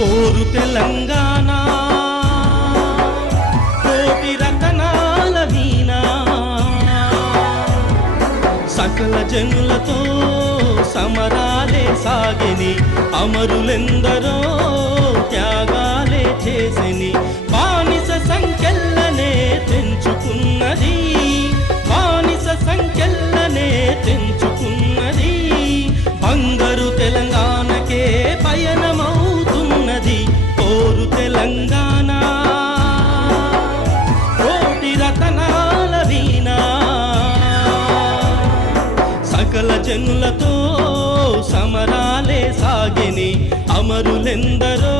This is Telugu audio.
పోరు తెలంగాణ. కోటి రతనాల వీణ. సకల జనులతో సమరాలే సాగిని అమరులెందరో. సకల జనులతో సమరాలే సాగిని అమరులెందరో